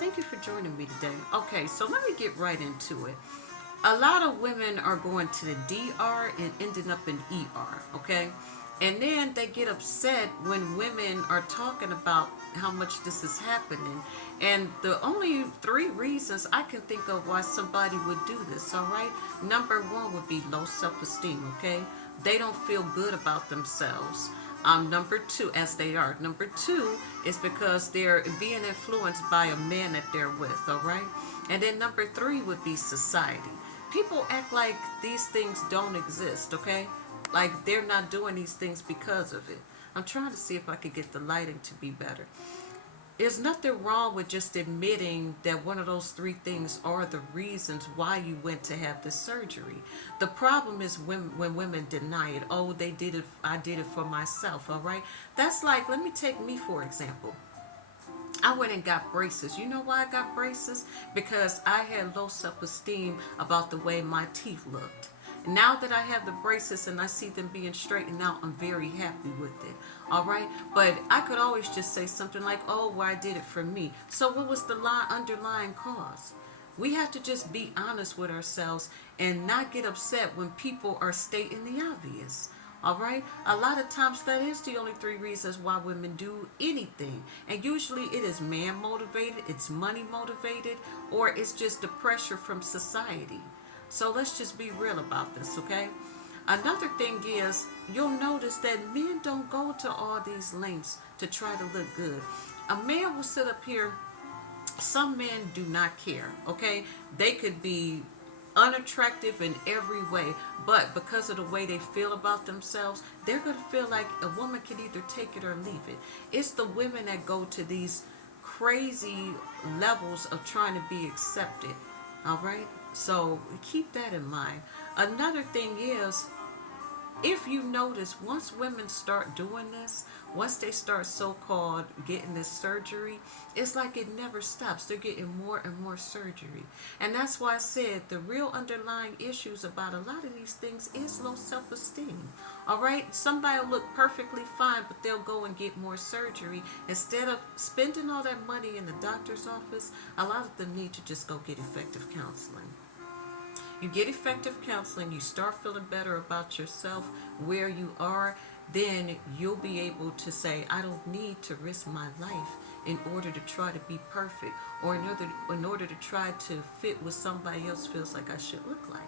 Thank you for joining me today. Okay, so let me get right into it. A lot of women are going to the DR and ending up in ER, okay? And then they get upset when women are talking about how much this is happening. And the only three reasons I can think of why somebody would do this, all right? Number one would be low self esteem, okay? They don't feel good about themselves. Number two, as they are. Number two is because they're being influenced by a man that they're with, all right? And then number three would be society. People act like these things don't exist, okay? Like they're not doing these things because of it. I'm trying to see if I could get the lighting to be better. There's nothing wrong with just admitting that one of those three things are the reasons why you went to have the surgery. The problem is when women deny it. Oh, they did it, I did it for myself, all right? That's like, let me take me for example. I went and got braces. You know why I got braces? Because I had low self-esteem about the way my teeth looked. Now that I have the braces and I see them being straightened out, I'm very happy with it. All right? But I could always just say something like, oh, well, I did it for me. So what was the underlying cause? We have to just be honest with ourselves and not get upset when people are stating the obvious. All right? A lot of times that is the only three reasons why women do anything. And usually it is man motivated, it's money motivated, or it's just the pressure from society. So let's just be real about this, okay? Another thing is, you'll notice that men don't go to all these lengths to try to look good. A man will sit up here, some men do not care, okay? They could be unattractive in every way, but because of the way they feel about themselves, they're going to feel like a woman can either take it or leave it. It's the women that go to these crazy levels of trying to be accepted, all right? So keep that in mind. Another thing is, if you notice, once women start doing this, once they start so-called getting this surgery, it's like it never stops. They're getting more and more surgery. And that's why I said the real underlying issues about a lot of these things is low self-esteem. All right? Somebody will look perfectly fine, but they'll go and get more surgery. Instead of spending all that money in the doctor's office, a lot of them need to just go get effective counseling. You get effective counseling, you start feeling better about yourself, where you are, then you'll be able to say, I don't need to risk my life in order to try to be perfect, or in order to try to fit what somebody else feels like I should look like.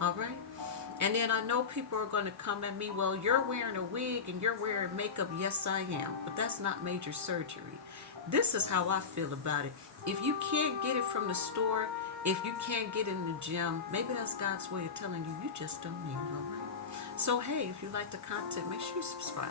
All right? And then I know people are going to come at me, well, you're wearing a wig and you're wearing makeup. Yes, I am. But that's not major surgery. This is how I feel about it. If you can't get it from the store, if you can't get it in the gym, maybe that's God's way of telling you you just don't need it, all right? So, hey, if you like the content, make sure you subscribe.